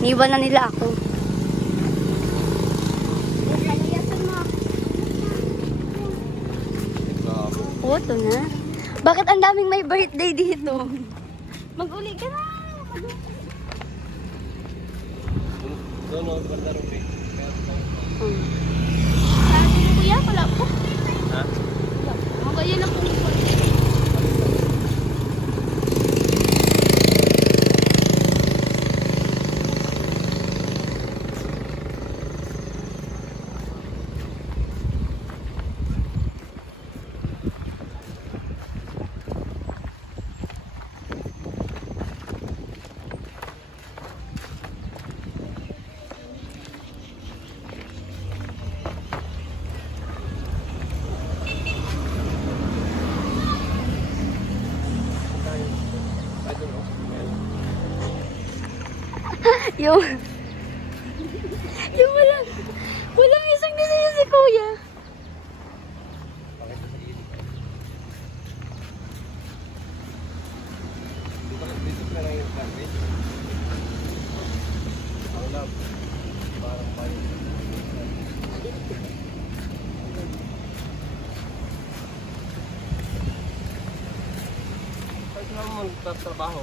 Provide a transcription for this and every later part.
Niwan na nila ako. Oo, ito na. Bakit ang daming may birthday dito? Mag-uli ka na. Doon, ganda rin eh. Sabi mo kuya, wala po. Ha? Magaya na po. Yung walang isang decision si kuya. Dito ka lang yung tarde. Ang love. Parang bayo. Saan ka naman magtatrabaho?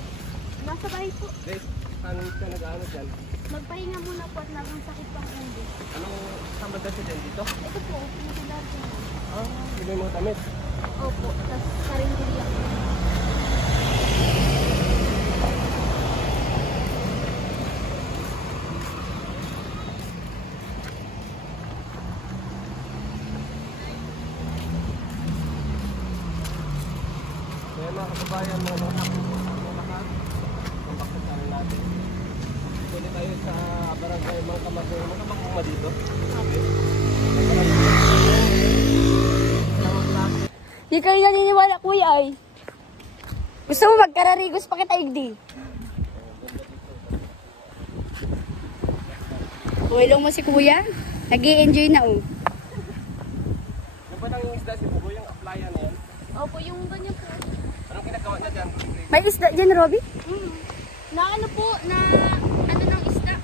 Nasa bahay po. Dave, saan ka nag-ano dyan? Magpahinga muna po at sakit pang ulo. Anong saan ba dyan dito? Ito po, pinagulad ko na. Hindi mo tamit. Opo, tapos karinderya ko. Kaya mga kababayan, mga lahat, kumbakit natin natin. Pwede tayo sa barangay mga kamagay. Mga kamagay dito. Di kayo naniniwala kuya ay. Gusto mo magkararigos pa kita igdi? Tulong mo si kuya? Nag-i-enjoy na oh. Yung ba nang isda si Bugo, yung applyan na yan? Opo, yung ganyan po. Anong ginagawa niya dyan? May isda dyan, Robby? Na ano po, na ano ng isda.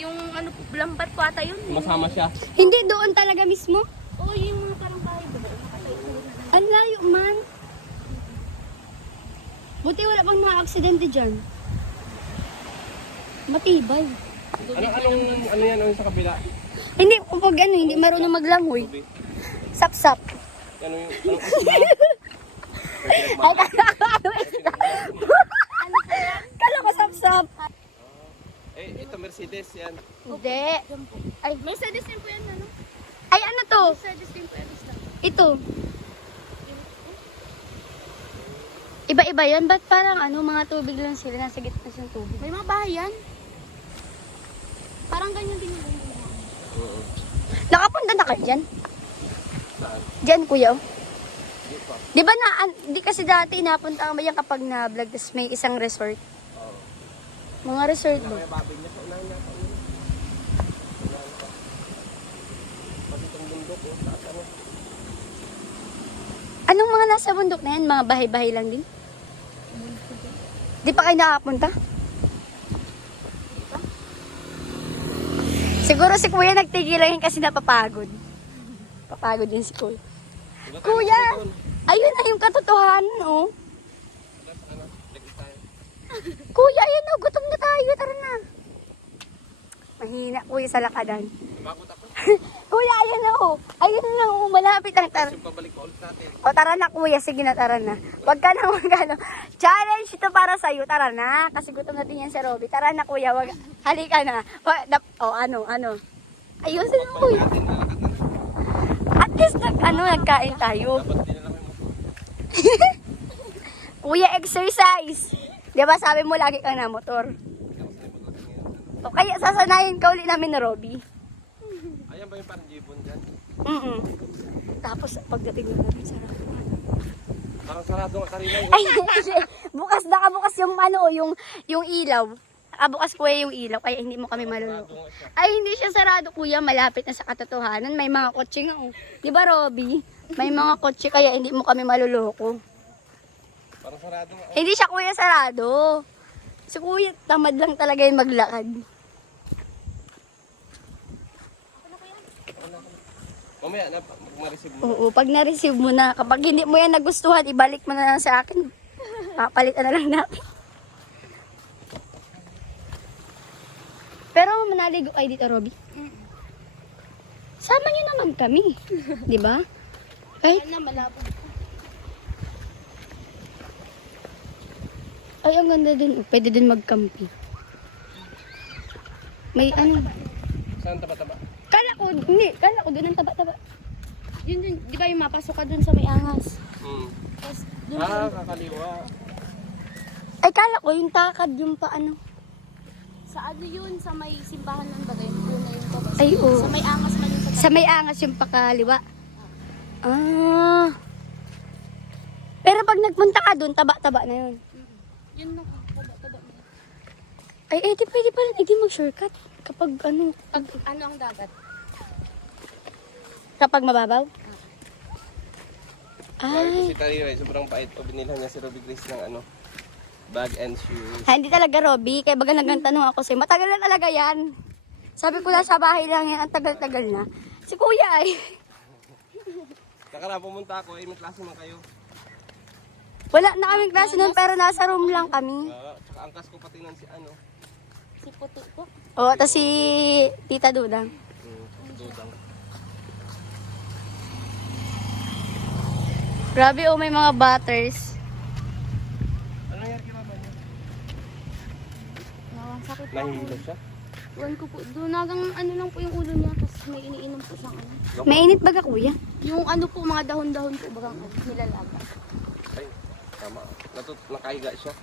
Yung ano po, lambat po ata yun. Masama siya. Hindi, doon talaga mismo. O yung mga parang bahay ba doon? Ang layo man. Buti wala pang mga aksidente dyan. Matibay. Ano yan sa kabila? Hindi, pag ano, hindi marunong maglangoy. Sap-sap. Ano yung Ay, kala ko sap-sap. ito Mercedes yan. Hindi. Ay, Mercedes din po yan, ano? ay, ano to? Mercedes din po yan, isda. Ito. Iba-iba yun? Ba't parang ano, mga tubig lang sila? Nasa gitna ng tubig. May mga bahay yan. Parang ganyan din yung Nakapunta na kayo dyan? Saan? Dyan, kuya. Oh. Di pa. Di ba na, di kasi dati napunta ka ba yan kapag na-vlog, tapos may isang resort? Oo. Mga resort ba? May baboy niya sa unahin niya. Unahin pa. Pati itong bundok. Taas ano. Anong mga nasa bundok na yan? Mga bahay-bahay lang din? Di pa kayo nakapunta? Siguro si kuya nagtigil lang yun kasi napapagod. Papagod din si kuya. Diba tayo Kuya! doon? Ayun na yung katotohanan, oh. Wala sa ano. Lagis tayo. Kuya, ayun oh, gutom na tayo. Tara na. Mahina, kuya, sa lakadan. Bakot ako. Kuya, ayun na oh. Ayun na oh, malapit ang tara. Yung pabalik pa ulit natin. O, tara na kuya. Sige na, tara na. Wag ka na, wag ka na. Challenge ito para sa'yo. Tara na. Kasi gutom na din yan si Robby. Tara na kuya. Wag, halika na. Ano. Ayusin mo kuya. Natin nalakad na. At least nagkain tayo. Dapat din na lang yung motor. Kuya, exercise. Di ba sabi mo lagi kang na motor? O kaya sasanayin ka ulit namin na Robby. Ayan ba yung parang jibon dyan? Tapos pagdating namin sarap. Parang sarado nga kanina. Ay, bukas nakabukas yung ano, yung ilaw. Nakabukas kuya yung ilaw, kaya hindi mo kami maluloko. Ay, hindi siya sarado kuya, malapit na sa katotohanan. May mga kotse nga. Oh. Di ba Robby? May mga kotse kaya hindi mo kami maluloko. Parang sarado nga. Hindi siya kuya sarado. Si kuya tamad lang talaga yung maglakad. Mamaya na, pag ma-receive mo. Oo, pag na-receive mo na, kapag hindi mo yan nagustuhan, ibalik mo na lang sa akin. Papalitan na lang natin. Pero manaligo kayo dito, Robby. Sama niyo naman kami. Di ba? Ay, Ano, malabo. ay, ang ganda din. Pwede din mag-camping. May ano. Saan taba-taba? Kala ko doon ang taba-taba. Yun dun, di ba yung mapasok ka dun sa may angas? Tapos dun Kakaliwa. Ay, kala ko yung takad, yung paano. sa ano yun, sa may simbahan ng bagay, una yung tabas. Ay, oo. Sa may angas man yung sa Sa may angas yung pakaliwa. Ah. Pero pag nagpunta ka doon, taba-taba na yun. Yun na, taba-taba na. Ay, di pwede pala, hindi mag-shortcut. Kapag ano, Pag ano ang dagat? kapag mababaw. Ay. Ay. Si Tari, sobrang pait ko. Binilhan niya si Ruby Grace ng ano, bag and shoes. Ha, hindi talaga, Robby. Kaya baga nagtanong ako sa'yo. Matagal na talaga yan. Sabi ko na sa bahay lang yan. Ang tagal-tagal na. Si kuya ay. Saka na pumunta ako, may klase man kayo. Wala na kaming klase nun, pero nasa room lang kami. Tsaka angkas ko pati nun si ano. Si puti ko. Oo, tapos si Tita Dudang. Dudang. Grabe, oh, may mga butters. Ano nangyari kay mama niya? Sakit po. Nahihilo siya? Iwan ko po. Dunagang ano lang po yung ulo niya. Tapos may iniinom po siyang ano. Mainit baga, kuya? Yung ano po, mga dahon-dahon po. Bagang nilalaga. Ay, tama. Nakahiga siya.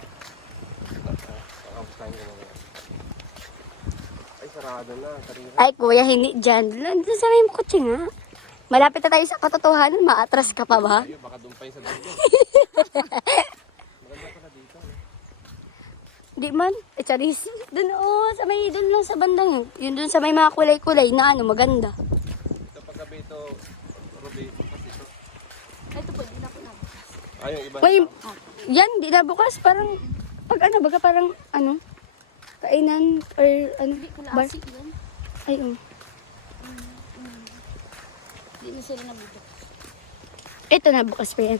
Nakapustahin ko na. Ay, sarado na. Karira. Ay, kuya, hindi dyan. Doon sa may kotse nga. Malapit na tayo sa katotohanan. Maatras ka pa ba? Ayo, baka doon pa yung sa dulo. Maganda pala dito. Di man. Eh, charis. Doon, oh, sa may, doon lang sa bandang yun. Yun doon sa may mga kulay-kulay na ano, maganda. Ito paggabi ito, Ruby, bukas ito. Ito po, di na po na. Ay, yung iba. Wait, yan, di na bukas. Parang, pag ano, baga parang, ano, kainan, or ano, Hindi ko bar. laasi yan. Ay, oh. Hindi na sila nabuto. Ito na, bukas pa yan.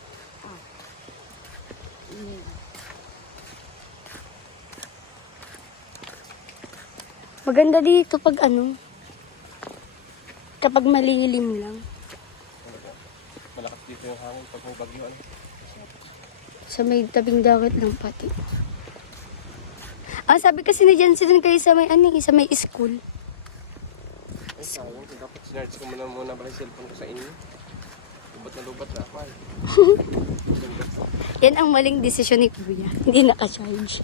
Maganda dito pag ano, kapag malilim lang. Malakas dito yung hangin pag may bagyo. Ano? Sa may tabing dagat lang pati. Ah, sabi kasi ni Jancy dun kayo sa may, ano, sa may school. Ay, sayang. Dapat sinarge ko muna pala yung cellphone ko sa inyo. Lubat na lubat na ako. Ay. Yan ang maling desisyon ni Kuya. Hindi naka-charge.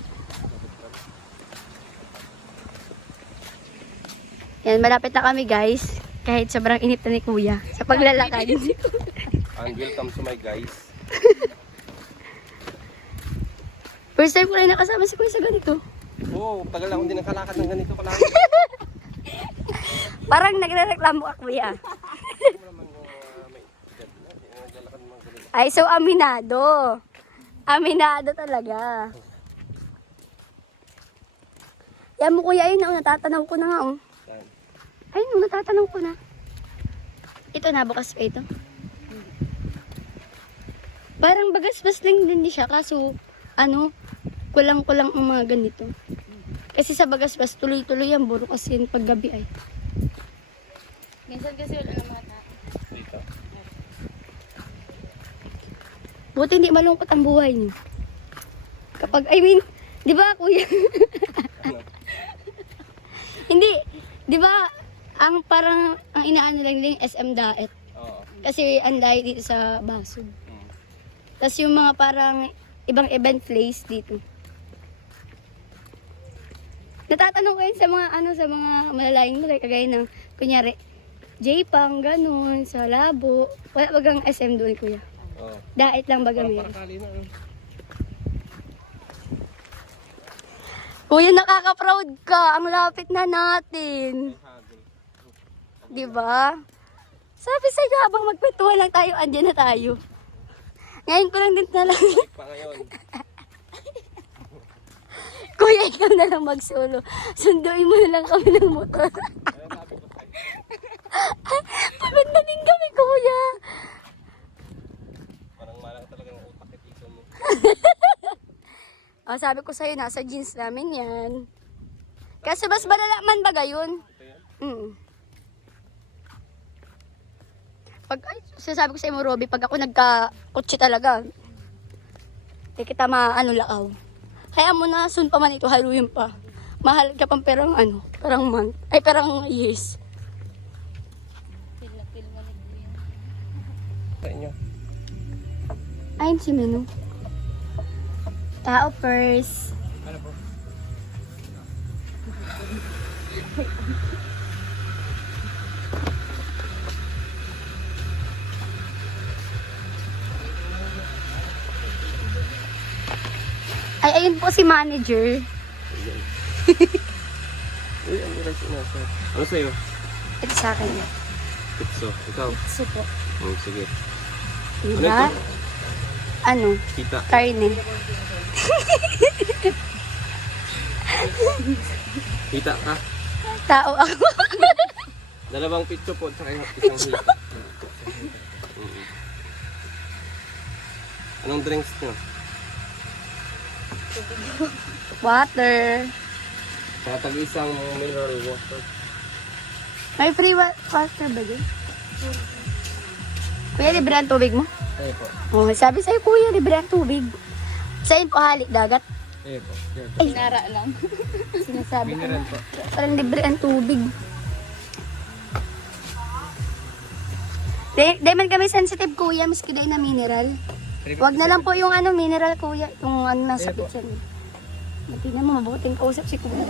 Yan, malapit na kami guys. Kahit sobrang init na ni Kuya. Sa paglalakad. And welcome to my guys. First time ko rin nakasama si Kuya sa ganito. Oo, tagal akong din nakalakad ng ganito kalaki. Parang nagre-reklamo ka, Kuya. Ano naman yung may edad na, hindi na naglalakad ng mga ganito. Ay, so aminado. Aminado talaga. Yan mo, Kuya, ayun na, natatanaw ko na nga, oh. Saan? Ayun, natatanaw ko na. Ito na, bukas pa ito. Parang bagas-bas lang din siya, kaso, ano, kulang-kulang ang mga ganito. Kasi sa bagas-bas, tuloy-tuloy yan, buro kasi yun paggabi ay. Minsan kasi wala naman na. Dito. Buti hindi malungkot ang buhay niyo. Kapag, I mean, di ba, Kuya? Ano? Hindi, di ba, ang parang, ang inaano lang din, SM Daet. Oo. Kasi ang layo dito sa Basod. Tapos yung mga parang ibang event place dito. Natatanong ko yun sa mga ano, sa mga malalayong lugar, kagaya ng, kunyari, J-Pang, ganun, sa Labo. Wala bagang SM doon, Kuya. Oo. Daet lang baga Parang meron. parakali na. Kuya, nakaka-proud ka. Ang lapit na natin. Di ba? Sabi sa'yo, habang magkwentuhan lang tayo, andyan na tayo. Ngayon ko lang din na lang. Pa ngayon. Kuya, ikaw na lang mag-solo. Sunduin mo na lang kami ng motor. Ano sabi ko sa'yo? Pagod na din kami, kuya. Parang malaki talaga ng utak at ito mo. Oh, sabi ko sa'yo, nasa jeans namin yan. Kasi mas malalaman ba gayon? Ito yan. Pag, ay, sinasabi ko sa mo, Robby, pag ako nagka-kutsi talaga, di kita maano lakaw. Kaya mo na, soon pa man ito, haluin pa. Mahal ka pang perang perang month, ay perang years. Sa inyo. Ayun si Menu. Tao first. Ano po? Ay, ayun po si manager. Uy, ang nila sinasa. Ano sa'yo? Ito sa akin. Pitso. Ikaw? Supo. Sige. Diba? Ano? Kita. Karne. Kita ka. Tao ako. Dalawang pitso po at saka isang hita. Anong drinks nyo? Water. Saka tag-isang mineral water. May free water ba dyan? Kuya, libre ang tubig mo? Eh po. Oh, sabi sa'yo, kuya, libre ang tubig. Sa'yo po halik dagat. Eh po. Ay, Nara lang. sinasabi ko Mineral na. po. Parang libre ang tubig. Di man kami sensitive, kuya, miski day na mineral. Wag na lang po yung mineral, kuya. Yung nasa po. kitchen. Hindi na mo, mabuting kausap si kuya.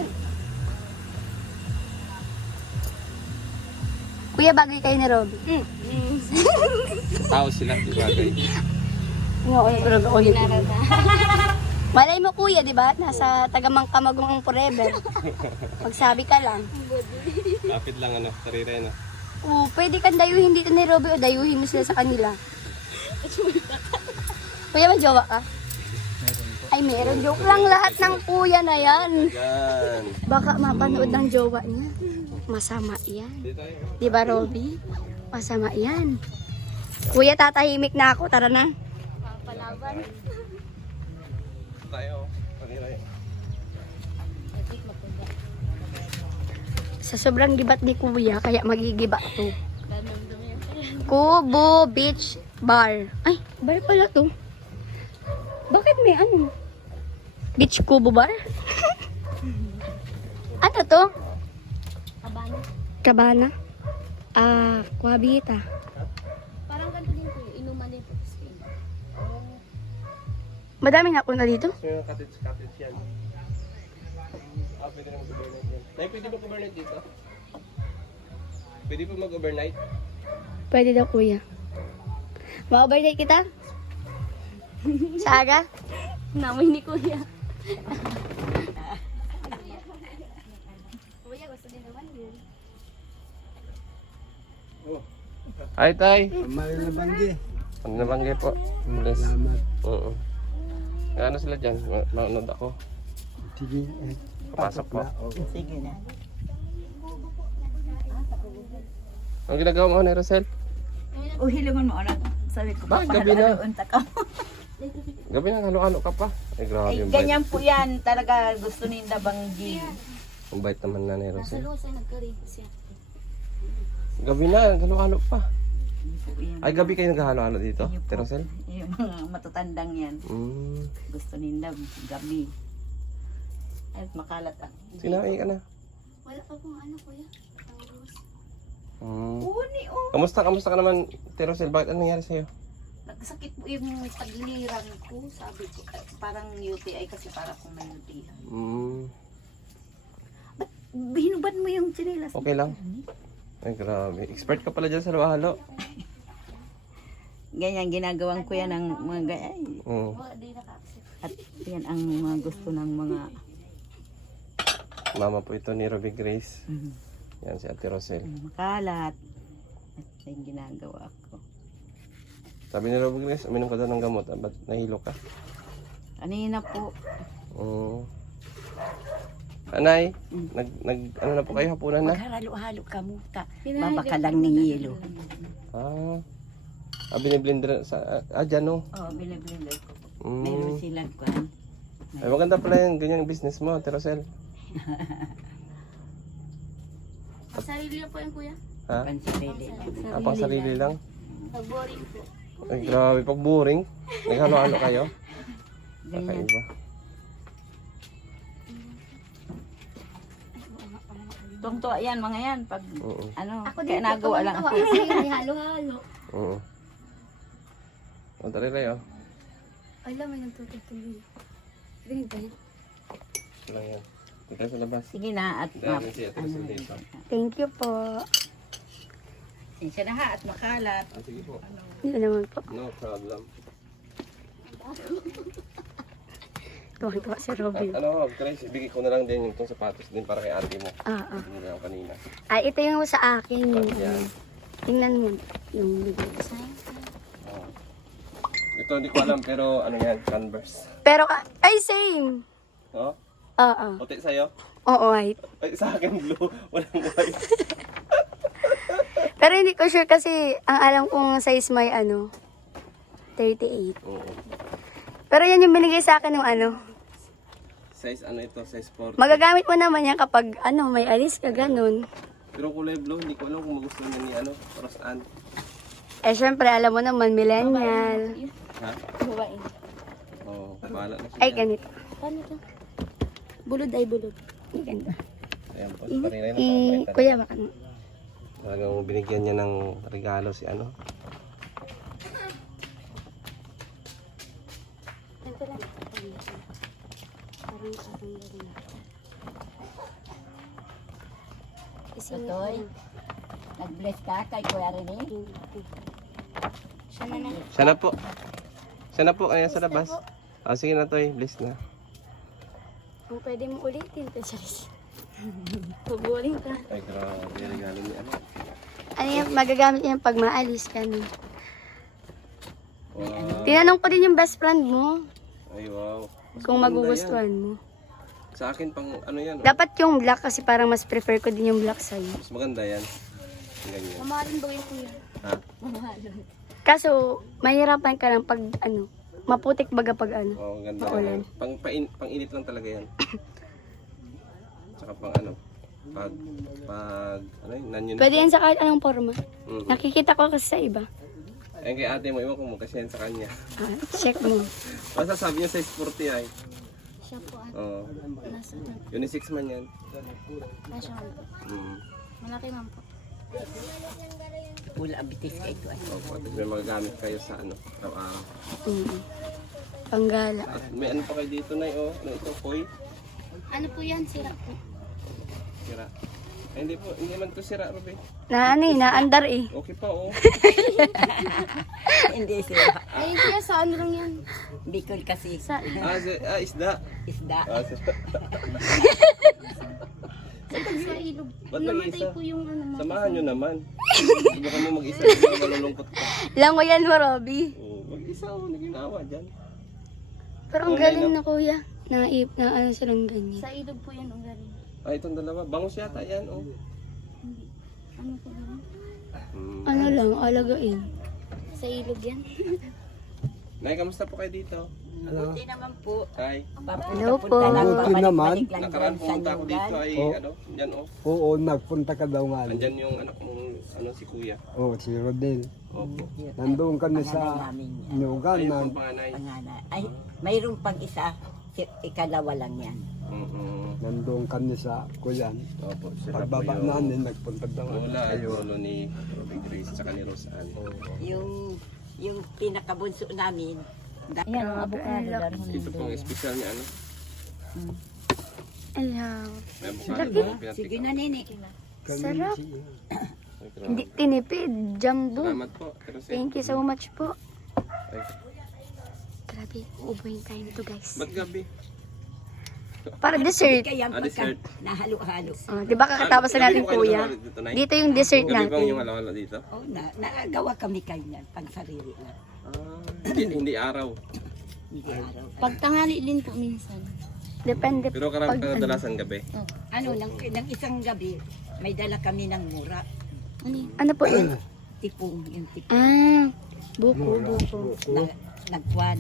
Kuya, bagay kayo ni Robby. Tao sila, di bagay. Oo, talaga ako dito. Malay mo, kuya, di ba? Nasa tagamang-kamagong forever. Magsabi ka lang. Lapit lang sarira yun. Oo, pwede kang dayuhin dito ni Robby o dayuhin mo sila sa kanila. Kuya, may jowa ka? Ay, meron. Joke lang lahat ng kuya na yan. Yan. Baka mapanood ng jowa niya. Masama yan. Dito tayo. Di ba, Robby? Masama yan. Kuya, tatahimik na ako. Tara na. Palaban. Tayo. Sarira yun. Sa sobrang gibat ni kuya, kaya magigiba to. Kubo Beach Bar. Ay, bar pala to. Bakit may Beach Kubo Bar? Ano to? Abano. Cabana? Kuhabita. Parang ganito din po yung inuman din po. Madami nga punta dito. So yung cottage yan. Pwede rin mag-overnight yan. Nay, pwede mag-overnight dito? Pwede po mag-overnight? Pwede daw, kuya. Ma-overnight kita? Sa aga? Namoy ni kuya. Kuya, gusto din naman yun. Hi, Tay. Malabanggi. Ano nabanggi po? Bless. Salamat. Oo. Ano sila dyan? Manood ako. Sige. Papasok po. Sige na. Ang ginagawa mo, Rosel? Uhilingon mo na. Sabi ko, Bakit gabi na? unta ka. Gabi na, halo-halo ka pa. Ay, grabe Ay, yung ganyan bait. po yan. Talaga gusto ni Dabanggi. Ang bait naman na ni Rosel. Sa nagkari siya. Gabi na, halo-halo pa. Ay, gabi kayo naghahalo-halo dito, Rosel? Yung mga matatandang yan. Gusto ni Dab, gabi. Ay, makalat ah. Sinabi ka na. Wala pa pong kuya. Uni, oh. Kamusta ka naman, Rosel? Bakit anong nangyari sa'yo? Nagsakit po yung tagliliran ko. Sabi ko, parang UTI kasi para kung may UTI. Binubad mo yung chinelas. Okay lang. Ay, grabe. Expert ka pala dyan sa halo-halo. Ganyan, ginagawang ko yan ng mga gaya. Oo. At yan ang mga gusto ng mga... Mama po ito ni Ruby Grace. Yan si Ate Rosel. makalat. At yung ginagawa ko. Sabi ni Ruby Grace, uminom ka daw ng gamot. Ba't nahilo ka? Kanina po, Oo. Anay, ano na po kayo, hapunan na? Magharalo-halo ka mo. Pinahalo Babaka lang ng yelo. Biniblender dyan no? Oo, biniblender ko. Mm. Meron silang kwan. Ay, maganda pala yung ganyang business mo, Terosel. Sarili lang po yan, kuya. Ha? Pansarili lang. Pang sarili lang? Pag-boring po. Ay, grabe, pag boring. Naghalo-halo kayo? Ganyan. Kakaiba. Tungto yan, mga yan. Pag Oo. ano, Ako kaya din nagawa lang. Kasi may halo-halo. Oo. O, tari rin, oh. Alam, may nagtutuloy. Ganyan ba yan? Ito lang yan. Dito sa labas. Sige na, at Dahil siya, Terosel dito. Thank you po. siya na ha, at makalat. Sige po. Hindi naman po. No problem. Tuwan-tuwa si Robin. Ano, Grace, ibigay ko na lang din yung itong sapatos din para kay ate mo. Hindi na ako kanina. Ay, ito yung sa akin. Yan. Tingnan mo. Yung bigay ko sa Oh. Ito, hindi ko alam, pero ano yan, Converse. Pero, ay, same. Oh? Oo. Puti sa'yo? Oo, white. Ay, sa akin blue. Walang white. Pero hindi ko sure kasi ang alam kong size may 38. Oo. Pero yan yung binigay sa akin ng Size ano ito? Size 40. Magagamit mo naman yan kapag may alis ka, ganun. Pero kulay blue, hindi ko alam kung magustuhan niya ni Rose Ann. Eh, syempre, alam mo naman, millennial. Ha? Babae. Oo, bahala na siya. Ay, ganito. Paano to? Bulod ay bulod. Ay, ganito. Ayan po, parinay na pa. Kuya, baka na. Talagang binigyan niya ng regalo si Ganito lang. Parang ganun. Totoy, nag-bless ka kay Kuya Rene. Siya na na. Siya na po. Siya na po, kaya sa labas. Sige na Toy, bless na. Kung pwede mo ulitin, Charis. Pag-boring ka. Ay, grabe, regalo ni Ano yan, magagamit yan pag maalis ka. No? Wow. Tinanong ko din yung best friend mo Ay, wow. Mas kung maganda magugustuhan mo. yan. Sa akin, pang ano yan. Dapat yung black kasi parang mas prefer ko din yung black sa'yo. Mas maganda yan. Ganyan. Mamahalin ba yung kuya? Ha? Mamahalin. Kaso, mahirapan ka lang pag maputik baga pag Oo, ganda. Maulan. Pang init lang talaga yan. Tsaka pang nanyon. Pwede yan sa kahit anong forma. Mm. Nakikita ko kasi sa iba. Ayun kay ate mo, iwan ko mo kasi yan sa kanya. Check mo. Basta sabi niya size 40 ay. Siya po at Oo. nasa Unisex man yan. nasa po. Mm. Malaki man po. Pula abitis ka ito ay. Opo, at may magagamit kayo sa araw-araw. Panggala. At may ano pa kayo dito na ano ito, koy? Ano po yan? Sira po. Sira. Ay, hindi man ito sira, Ruby. Naandar eh. Okay pa, oh. Hindi siya. Ay, kuya, sa ano lang yan? Bicol kasi. Sa, Isda. Isda. sa ilog. Ba't Namatay mag-isa? po yung Samahan nyo naman. Subukan mo mag-isa, hindi ka malulungkot ka. Lang mo yan mo, Robby. Mag-isa, naginawa dyan. Pero ang galing na kuya. Na silang ganyan. Sa ilog po yan, ang galing. Ay, itong dalawa. Bangus yata yan, oh. Ano po yan? Ano lang, alagain. Sa ilog yan. Nay, kamusta po kayo dito? Buti naman po. Hi. Hello po. Buti naman. Nakaraan pumunta ako dito ay, yan, oh. Oo, nagpunta ka daw nga. Andyan yung anak mong, si kuya. Oo, si Rodel. Opo. Nandun kami sa Nyugan Ayun na pong panganay. Panganay. Ay, mayroong pag isa. Ikalawa lang yan. nandun kami sa Kuyan. Opo, sila po Pagbaba yung namin, nagpunta daw. lola at lolo ni Ruby Grace tsaka ni Rose Ann. Yung pinakabunso namin. Yan, ang avocado. Ito pong special niya, Ayaw. May avocado po Sige pinatik. na, nini. Sarap. Ay, grabe. Hindi tinipid. Jumbo. Salamat po. Pero Thank you so much po. Ay, Grabe, uubuhin tayo nito guys. ba't gabi? Para dessert. Kaya Dessert. pagka nahalo-halo. Di ba kakatapos na natin kuya? Dito yung dessert Gabi bang yung natin. halo-halo dito? Oh, nagawa kami kayo niyan. Pang sarili lang. Hindi araw. Hindi araw. Pag tanghali din po minsan. Depende Pero pag ano. kadalasan gabi. Ano, ng isang gabi, may dala kami ng mura. Ano po yun? Tipong, yung tipong. Ah, buko. Nagkwan.